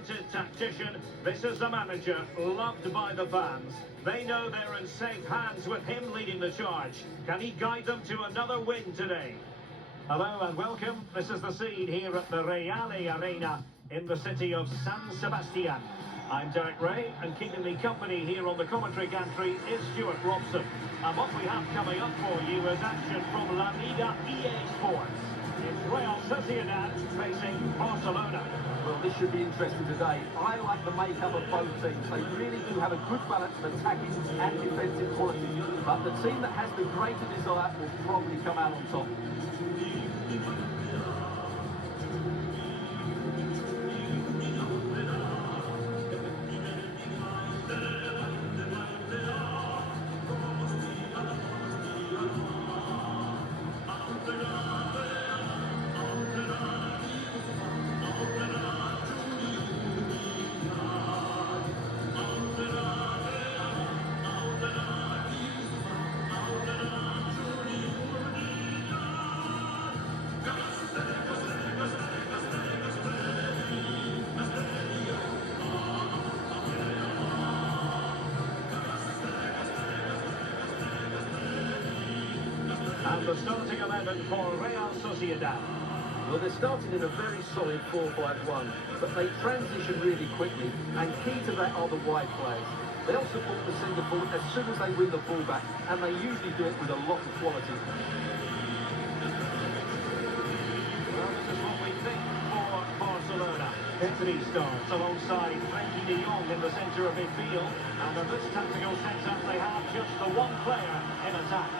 talented tactician. This is the manager, loved by the fans. They know they're in safe hands with him leading the charge. Can he guide them to another win today? Hello and welcome. This is the scene here at the Reale Arena in the city of San Sebastian. I'm Derek Ray, and keeping me company here on the commentary gantry is Stuart Robson. And what we have coming up for you is action from La Liga EA Sports. It's Real Sociedad facing Barcelona. Well, this should be interesting today. I like the makeup of both teams. They really do have a good balance of attacking and defensive qualities. But the team that has the greater desire will probably come out on top. And the starting 11 for Real Sociedad. Well, they're starting in a very solid 4-5-1, but they transition really quickly, and key to that are the wide players. They'll support the centre forward as soon as they win the ball back, and they usually do it with a lot of quality. Well, this is what we think for Barcelona. Pedri starts alongside Frankie de Jong in the centre of midfield, and in this tactical setup they have just the one player in attack.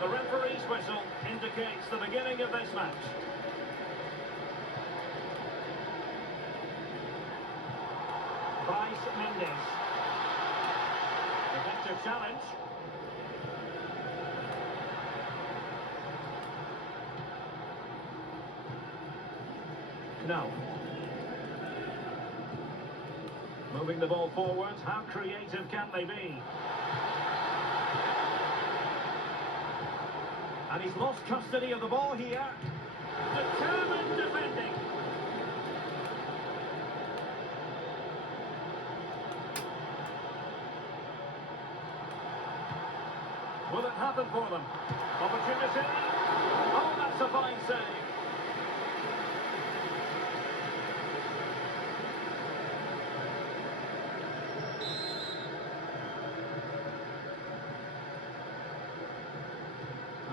The referee's whistle indicates the beginning of this match. Bryce Mendes. Effective challenge. No. Moving the ball forwards, how creative can they be? And he's lost custody of the ball here. Determined defending. Will it happen for them? Opportunity. Oh, that's a fine save.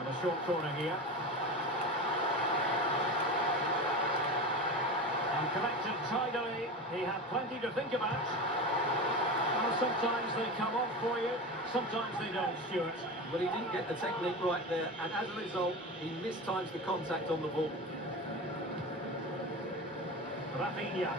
A short corner here. And collected tidily. He had plenty to think about. Well, sometimes they come off for you, sometimes they don't, Stuart. But he didn't get the technique right there, and as a result, he mistimes the contact on the ball. Rafinha.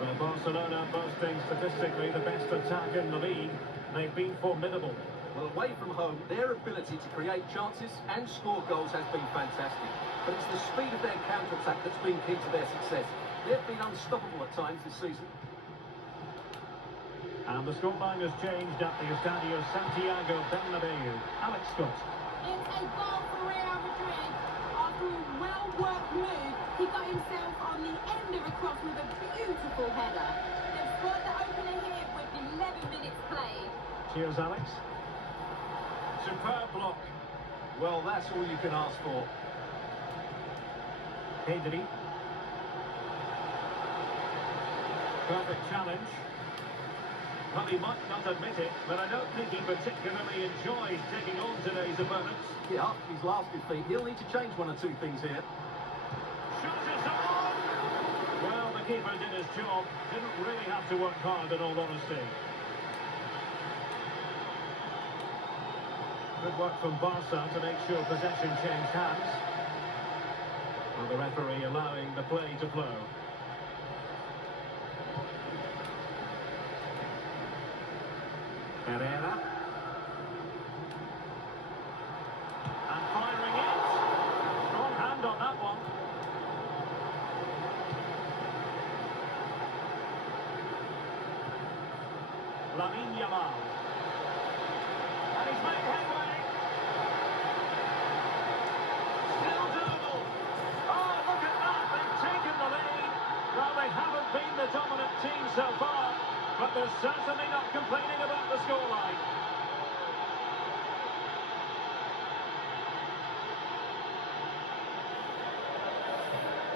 Well, Barcelona boasting statistically the best attack in the league. They've been formidable. Well, away from home, their ability to create chances and score goals has been fantastic. But it's the speed of their counter-attack that's been key to their success. They've been unstoppable at times this season. And the scoreline has changed at the Estadio Santiago Bernabeu. Alex Scott. It's a goal for Real Madrid. After a well-worked move, he got himself on the end of a cross with a beautiful header. They've scored the opener here with 11 minutes played. Cheers, Alex. Superb block. Well, that's all you can ask for. Pedri. Perfect challenge. Well, he might not admit it, but I don't think he particularly enjoys taking on today's opponents. Yeah, after his last defeat, he'll need to change one or two things here. Shot is on! Well, the keeper did his job. Didn't really have to work hard, in all honesty. Good work from Barca to make sure possession changed hands. Well, the referee allowing the play to flow. Herrera. And firing it. Strong hand on that one. Yamal. And he's made headway. Still doable. Oh, look at that. They've taken the lead. Well, they haven't been the dominant team so far, but they're certainly not complaining about the scoreline.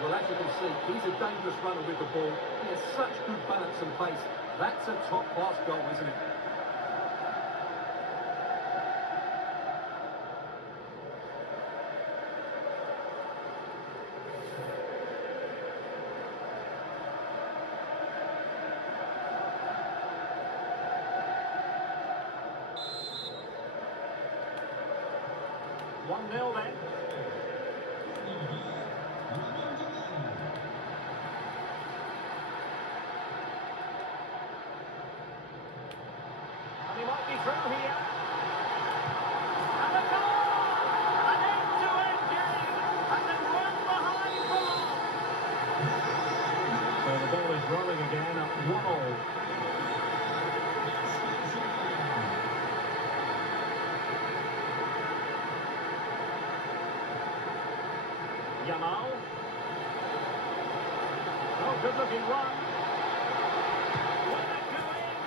Well, as you can see, he's a dangerous runner with the ball. He has such good balance and pace. That's a top-class goal, isn't it? One 0 then. And he might be through here. And a goal! An end-to-end game! And they weren't behind for long. So the ball is rolling again at 1-1. Yamal. Oh, good-looking run. Will it go in?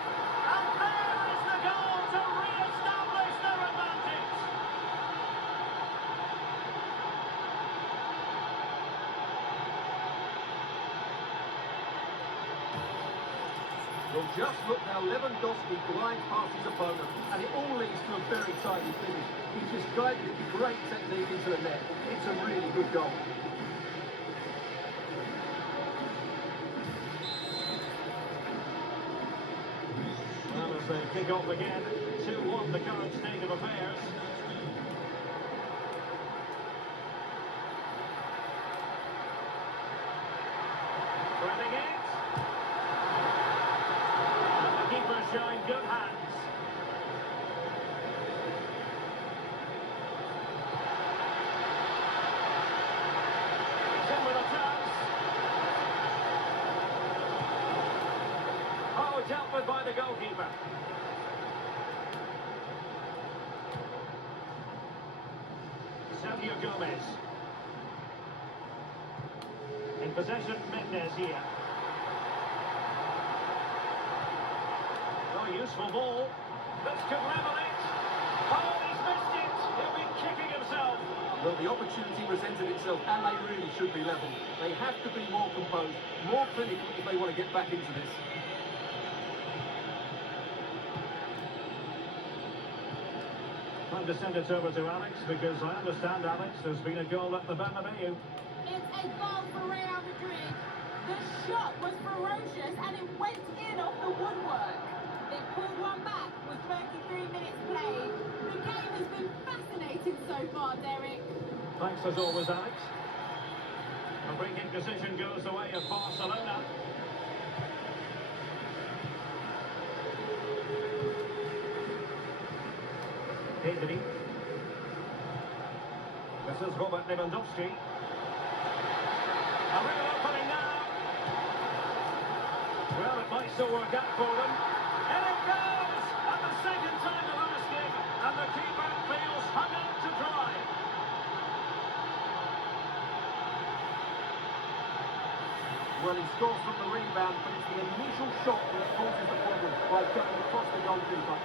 And there is the goal to re-establish their advantage. Well, just look how Lewandowski glides past his opponent, and it all leads to a very tidy finish. He's just guided it with great technique into the net. It's a really good goal. Well, as they kick off again, 2-1 the current state of affairs. Threading it. And the keeper showing good hands. He's in with a chance. Oh, dealt with by the goalkeeper. Sergio Gomez. In possession, Mendes here. Oh, useful ball. This could level it. Oh, he's missed it. He'll be kicking himself. Well, the opportunity presented itself, and they really should be level. They have to be more composed, more clinical if they want to get back into this. Time to send it over to Alex, because I understand, Alex, there's been a goal at the Bernabeu. It's a goal for Real Madrid. The shot was ferocious and it went in off the woodwork. They pulled one back with 33 minutes played. The game has been fascinating so far, Derek. Thanks as always, Alex. A free-kick decision goes the way of Barcelona. Pedri. This is Robert Lewandowski. A real opening now. Well, it might still work out for them. In it goes! And the second time of asking, and the keeper feels hung out to dry. Well, he scores from the rebound, but it's the initial shot that causes the problem by going across the goalkeeper.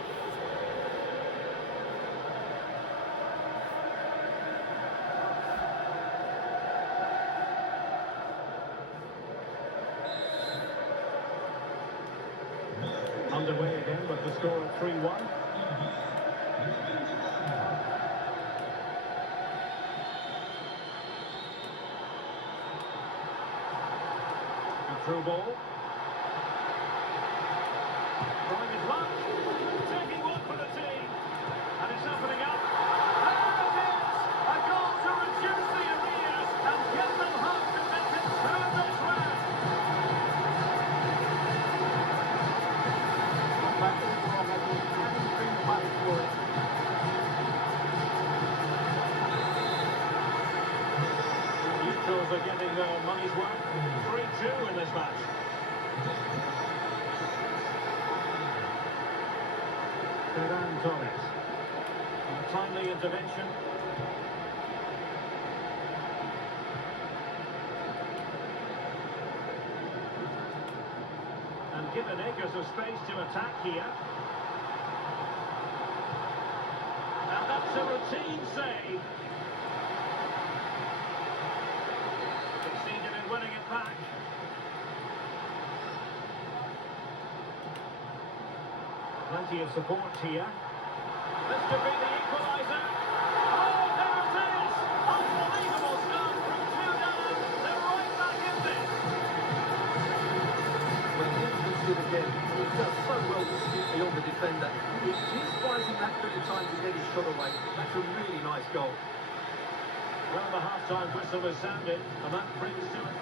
Underway again with the score at 3-1. A through ball. Trying his luck. Taking one for the team. And it's opening up. There it is! A goal to reduce the arrears and give them hope that they can turn this round. Back to the ball, getting their money's worth. 3-2 in this match. Ferran Torres. A timely intervention. And given acres of space to attack here. And that's a routine save. Succeeded in winning it back. Plenty of support here. This could be the equaliser. Oh, there it is! Unbelievable stuff from 2 down. They're right back in this. Well, here's it again. He does so well to skip beyond the defender. He just buys him that bit of time to get his shot away. That's a really nice goal. Well, the half-time whistle has sounded, and that brings to it.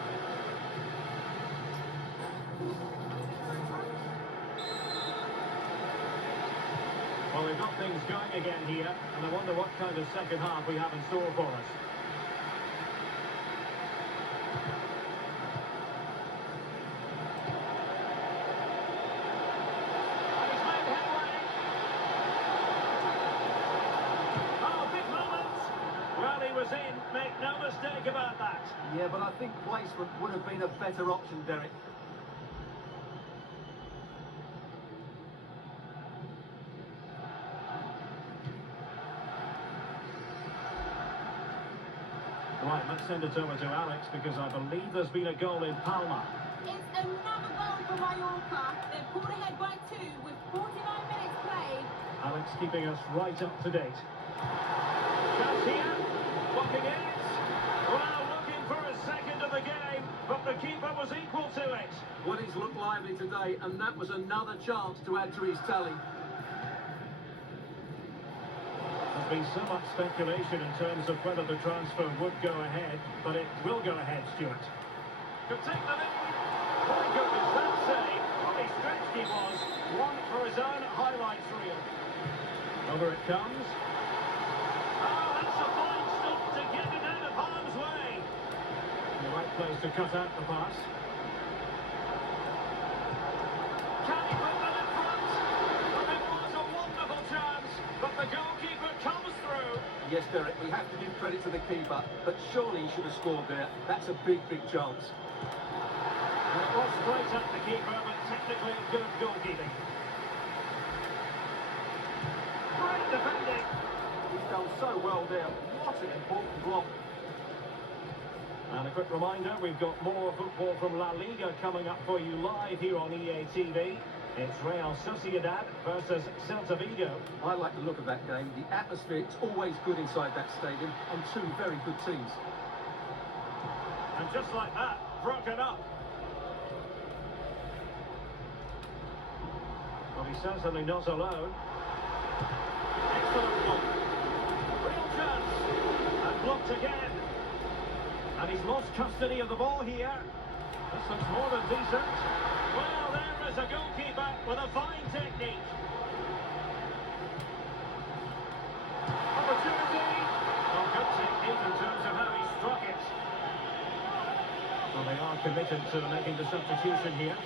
Well, we've got things going again here, and I wonder what kind of second half we have in store for us. And he's made headway. Oh, big moment. Well, he was in, make no mistake about that. Yeah, but I think placement would have been a better option, Derek. Right, let's send it over to Alex because I believe there's been a goal in Palma. It's another goal for Mallorca. They've pulled ahead by 2 with 49 minutes played. Alex keeping us right up to date. Chance here, blocking it. Well, looking for a second of the game, but the keeper was equal to it. Well, he's looked lively today, and that was another chance to add to his tally. There's been so much speculation in terms of whether the transfer would go ahead, but it will go ahead, Stuart. Could take the lead. Very good as that save. Fully stretched he was. One for his own highlights reel. Over it comes. Oh, that's a fine stop to get it out of harm's way. The right place to cut out the pass. Can he put that in front? Well, it was a wonderful chance, but the goalkeeper comes through. Yes, Derek, we have to give credit to the keeper, but surely he should have scored there. That's a big, big chance. And it was straight at the keeper, but technically good goalkeeping. Great defending. He's done so well there. What an important block. And a quick reminder, we've got more football from La Liga coming up for you live here on EA TV. It's Real Sociedad versus Celta Vigo. I like the look of that game. The atmosphere is always good inside that stadium, and 2 very good teams. And just like that, broken up. Well, he's certainly not alone. Excellent block. Real chance. And blocked again. And he's lost custody of the ball here. This looks more than decent. Well, there is a goalkeeper with a fine technique. Opportunity. Oh, good technique in terms of how he struck it. Well, they are committed to making the substitution here.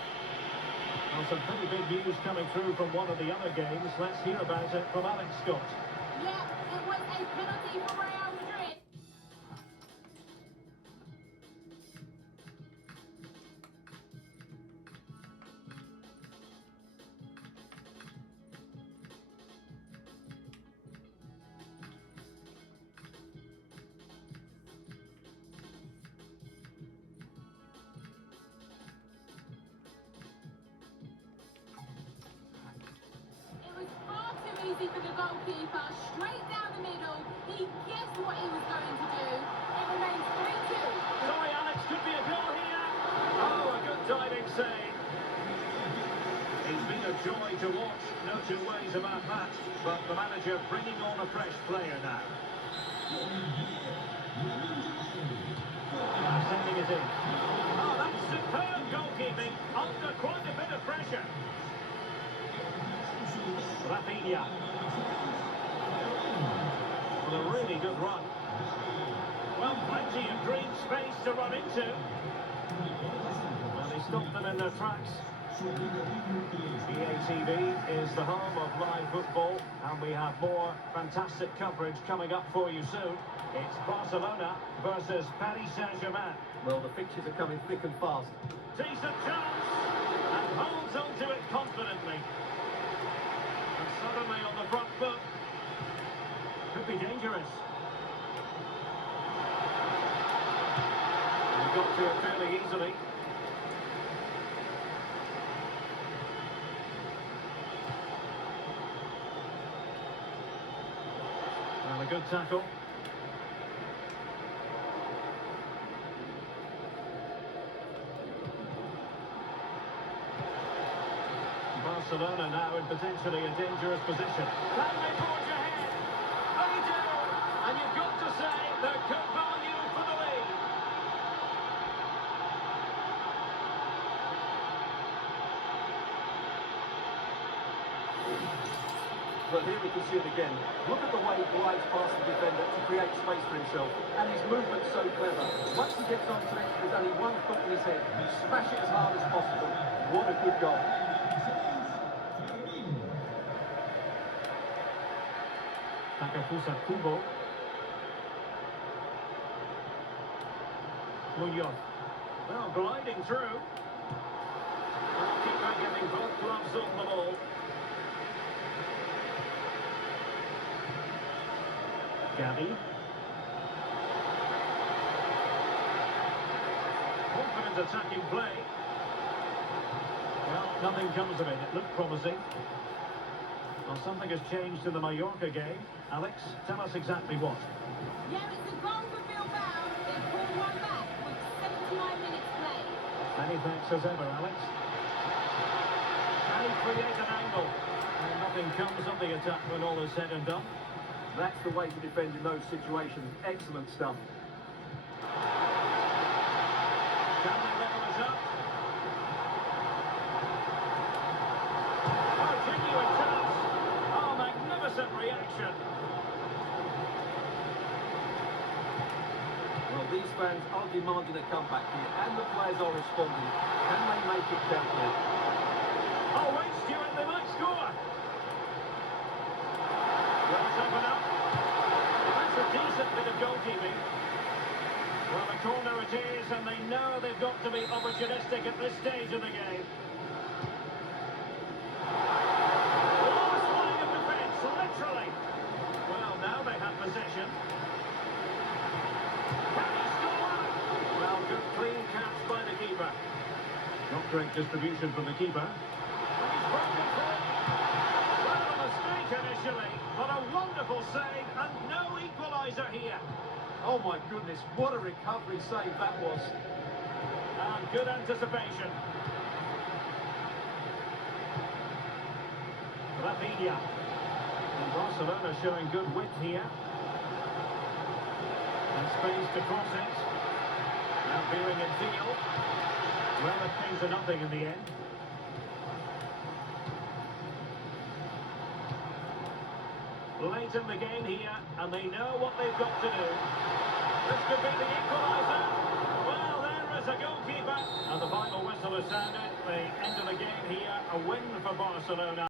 Well, some pretty big news coming through from one of the other games. Let's hear about it from Alex Scott. Yeah, it was a penalty for Real Madrid. Easy for the goalkeeper, straight down the middle. He guessed what he was going to do. It remains 3-2. Sorry, Alex, could be a goal here. Oh, a good diving save. He's been a joy to watch, no two ways about that. But the manager bringing on a fresh player now. Sending it in. Oh, that's superb goalkeeping under quite a bit of pressure. Rafinha. Well, a really good run. Well, plenty of green space to run into. And he stopped them in their tracks. EATV is the home of live football, and we have more fantastic coverage coming up for you soon. It's Barcelona versus Paris Saint-Germain. Well, the fixtures are coming thick and fast. Decent chance, and holds on to it confidently. And suddenly on the front foot. Could be dangerous. And he got to it fairly easily. And a good tackle. Barcelona now in potentially a dangerous position. Can they forge ahead? They do! And you've got to say they're good value for the lead. But here we can see it again. Look at the way he glides past the defender to create space for himself. And his movement's so clever. Once he gets onto it, there's only one thought in his head. Smash it as hard as possible. What a good goal. Takafusa Kubo. Munoz. Well, gliding through. Keeper getting both gloves on the ball. Gavi. Confident attacking play. Well, nothing comes of it. It looked promising. Well, something has changed in the Mallorca game. Alex, tell us exactly what. Yeah, it's a goal for Bilbao. They pull one back with 79 minutes played. Many thanks as ever, Alex. Can he create an angle? And nothing comes of the attack when all is said and done. That's the way to defend in those situations. Excellent stuff. Can they level us up? Oh, genuine chance. Oh, magnificent reaction. Well, these fans are demanding a comeback here, and the players are responding. Can they make it count here? Oh, wait, Stuart, they might score. Well, it's up and up. That's a decent bit of goalkeeping. Well, a corner it is, and they know they've got to be opportunistic at this stage of the game. Last line of defence, literally. Well, now they have possession. Can he score? Well, good clean catch by the keeper. Not great distribution from the keeper. And he's broken free. Well, a mistake initially, but a wonderful save and no equaliser here. Oh my goodness, what a recovery save that was. And good anticipation. Rafinha. And Barcelona showing good width here. And space to cross it. Now veering in field. Well, it came to nothing in the end. Late in the game here, and they know what they've got to do. This could be the equaliser. Well, there is a goalkeeper. And the final whistle has sounded. The end of the game here, a win for Barcelona.